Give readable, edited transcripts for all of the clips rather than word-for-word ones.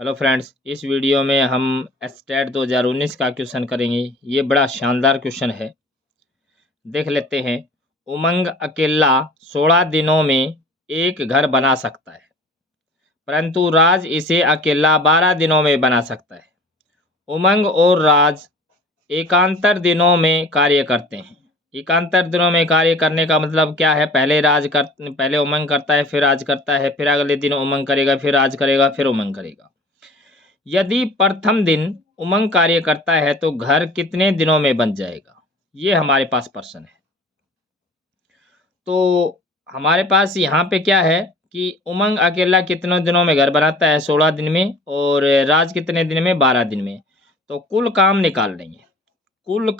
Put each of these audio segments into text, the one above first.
Hello friends, इस video में हम एस्टेट 2019 का क्वेश्चन करेंगे। ये बड़ा शानदार क्वेश्चन है, देख लेते हैं। उमंग अकेला 16 दिनों में एक घर बना सकता है, परंतु राज इसे अकेला 12 दिनों में बना सकता है। उमंग और राज एकांतर दिनों में कार्य करते हैं। एकांतर दिनों में कार्य करने का मतलब क्या है? पहले उमंग करता है, फिर राज करता है, फिर अगले दिन उमंग करेगा, फिर राज करेगा, फिर उमंग करेगा। यदि प्रथम दिन उमंग कार्य करता है तो घर कितने दिनों में बन जाएगा? ये हमारे पास प्रश्न है। तो हमारे पास यहाँ पे क्या है कि उमंग अकेला कितने दिनों में घर बनाता है? 16 दिन में। और राज कितने दिन में? 12 दिन में। तो कुल काम निकाल लेंगे। कुल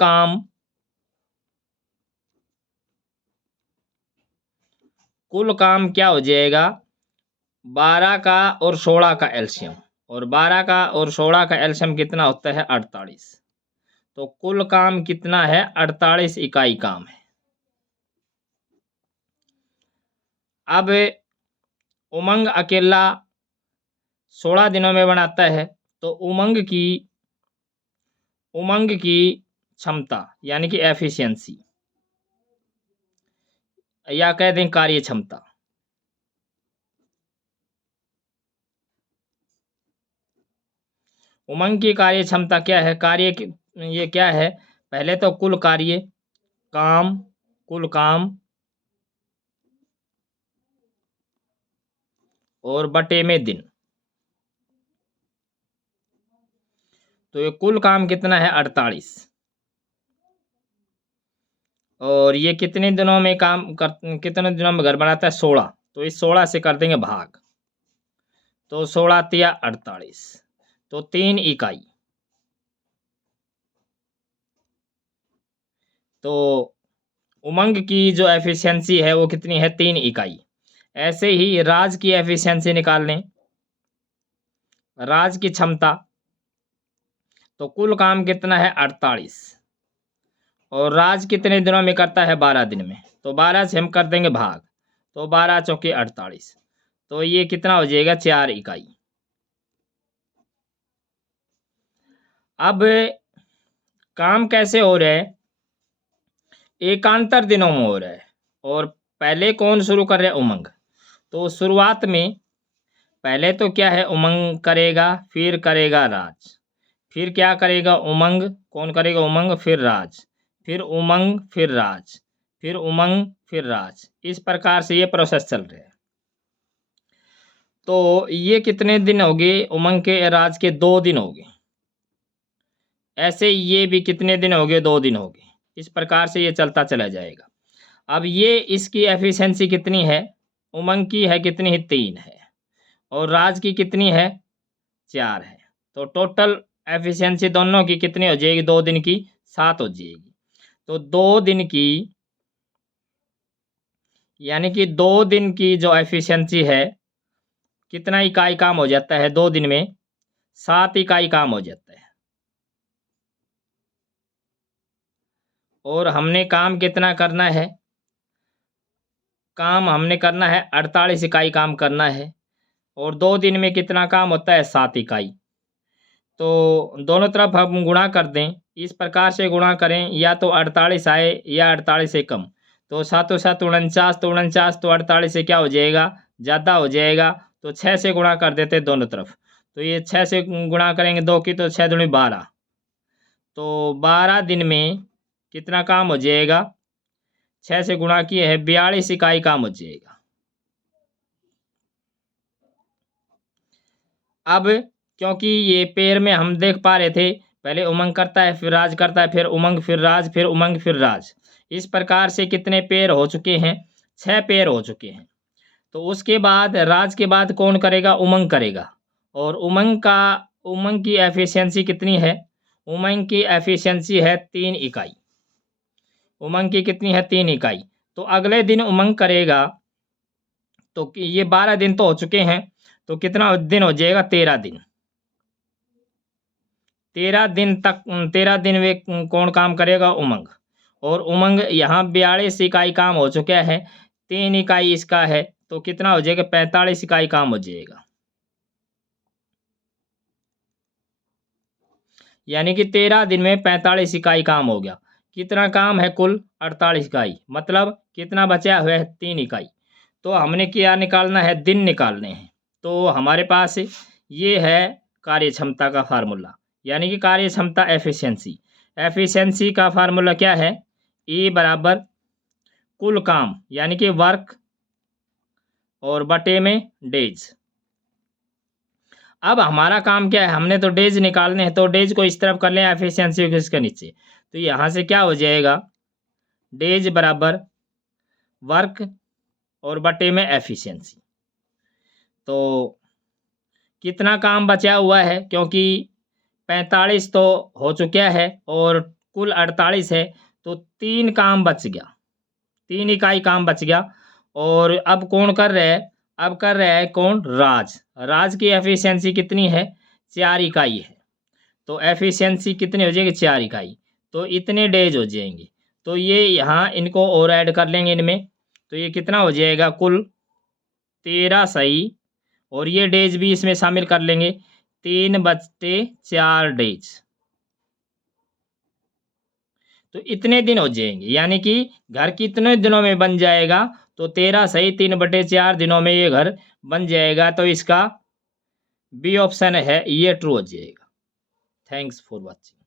काम क्या हो जाएगा? 12 का और 16 का एलसीएम, और 12 का और 16 का एलसीएम कितना होता है? 48। तो कुल काम कितना है? 48 इकाई काम है। अब उमंग अकेला 16 दिनों में बनाता है, तो उमंग की क्षमता यानी कि एफिशिएंसी, या कह दें कार्य क्षमता। उमंग की कार्य क्षमता क्या है? ये क्या है? पहले तो कुल कार्य, कुल काम और बटे में दिन। तो ये कुल काम कितना है? 48। और ये कितने दिनों में कितने दिनों में घर बनाता है? 16। तो इस 16 से कर देंगे भाग, तो 16 तिया 48, तो 3 इकाई। तो उमंग की जो एफिशिएंसी है वो कितनी है? 3 इकाई। ऐसे ही राज की एफिशिएंसी निकाल लें, राज की क्षमता। तो कुल काम कितना है? 48। और राज कितने दिनों में करता है? 12 दिन में। तो 12 से हम कर देंगे भाग, तो 12 चौके 48, तो ये कितना हो जाएगा? 4 इकाई। अब काम कैसे हो रहा है? एकांतर दिनों में हो रहा है। और पहले कौन शुरू कर रहा है? उमंग। तो शुरुआत में पहले तो क्या है? उमंग करेगा, फिर करेगा राज, फिर क्या करेगा? उमंग। कौन करेगा? उमंग, फिर राज, फिर उमंग, फिर राज, फिर उमंग, फिर राज। इस प्रकार से ये प्रोसेस चल रहा है। तो ये कितने दिन हो गए? उमंग के राज के 2 दिन हो गए। ऐसे ये भी कितने दिन हो गए? 2 दिन हो गए। इस प्रकार से ये चलता चला जाएगा। अब ये इसकी एफिशिएंसी कितनी है? उमंग की है कितनी है? 3 है। और राज की कितनी है? 4 है। तो टोटल एफिशिएंसी दोनों की कितनी हो जाएगी? 2 दिन की 7 हो जाएगी। तो 2 दिन की, यानी कि 2 दिन की जो एफिशिएंसी है, कितना इकाई काम हो जाता है 2 दिन में? 7 इकाई काम हो जाता है। और हमने काम कितना करना है? काम हमने करना है 48 इकाई काम करना है। और 2 दिन में कितना काम होता है? 7 इकाई। तो दोनों तरफ हम गुणा कर दें, इस प्रकार से गुणा करें, या तो 48 आए या 48 से कम। तो 7 7 49, तो 49, तो 48 से क्या हो जाएगा? ज़्यादा हो जाएगा। तो 6 से गुणा कर देते हैं दोनों तरफ। तो ये 6 से गुणा करेंगे 2 की, तो 6 दूनी 12। तो 12 दिन में कितना काम हो जाएगा? 6 से गुणा किए है 42 इकाई काम हो जाएगा। अब क्योंकि ये पेड़ में हम देख पा रहे थे, पहले उमंग करता है, फिर राज करता है, फिर उमंग, फिर राज, फिर उमंग, फिर राज। इस प्रकार से कितने पेड़ हो चुके हैं? 6 पेड़ हो चुके हैं। तो उसके बाद राज के बाद कौन करेगा? उमंग करेगा। और उमंग की एफिशिएंसी कितनी है? उमंग की एफिशिएंसी है 3 इकाई। उमंग की कितनी है? 3 इकाई। तो अगले दिन उमंग करेगा, तो ये 12 दिन तो हो चुके हैं, तो कितना दिन हो जाएगा? 13 दिन। 13 दिन वे कौन काम करेगा? उमंग। और उमंग यहाँ 42 इकाई काम हो चुका है, 3 इकाई इसका है, तो कितना हो जाएगा? 45 इकाई काम हो जाएगा। यानी कि 13 दिन में 45 इकाई काम हो गया। कितना काम है? कुल 48 इकाई। मतलब कितना बचा हुआ है? 3 इकाई। तो हमने क्या निकालना है? दिन निकालने हैं। तो हमारे पास ये है कार्य क्षमता का फार्मूला, यानी कि कार्य क्षमता एफिशिएंसी। एफिशिएंसी का फार्मूला क्या है? E बराबर कुल काम यानी कि वर्क और बटे में डेज। अब हमारा काम क्या है? हमने तो डेज निकालने हैं, तो डेज को इस तरफ कर लें, एफिशिएंसी को इसके नीचे। तो यहाँ से क्या हो जाएगा? डेज बराबर वर्क और बटे में एफिशिएंसी। तो कितना काम बचा हुआ है? क्योंकि 45 तो हो चुका है और कुल 48 है, तो 3 काम बच गया, 3 इकाई काम बच गया। और अब कौन कर रहा है? अब कर रहा है कौन? राज। राज की एफिशिएंसी कितनी है? 4 इकाई है। तो एफिशिएंसी कितनी हो जाएगी? 4 इकाई। तो इतने डेज हो जाएंगे। तो ये यहाँ इनको और ऐड कर लेंगे इनमें, तो ये कितना हो जाएगा? कुल 13 सही, और ये डेज भी इसमें शामिल कर लेंगे, 3/4 डेज। तो इतने दिन हो जाएंगे, यानी कि घर कितने दिनों में बन जाएगा? तो 13 सही 3/4 दिनों में ये घर बन जाएगा। तो इसका बी ऑप्शन है, ये ट्रू हो जाएगा। Thanks for watching.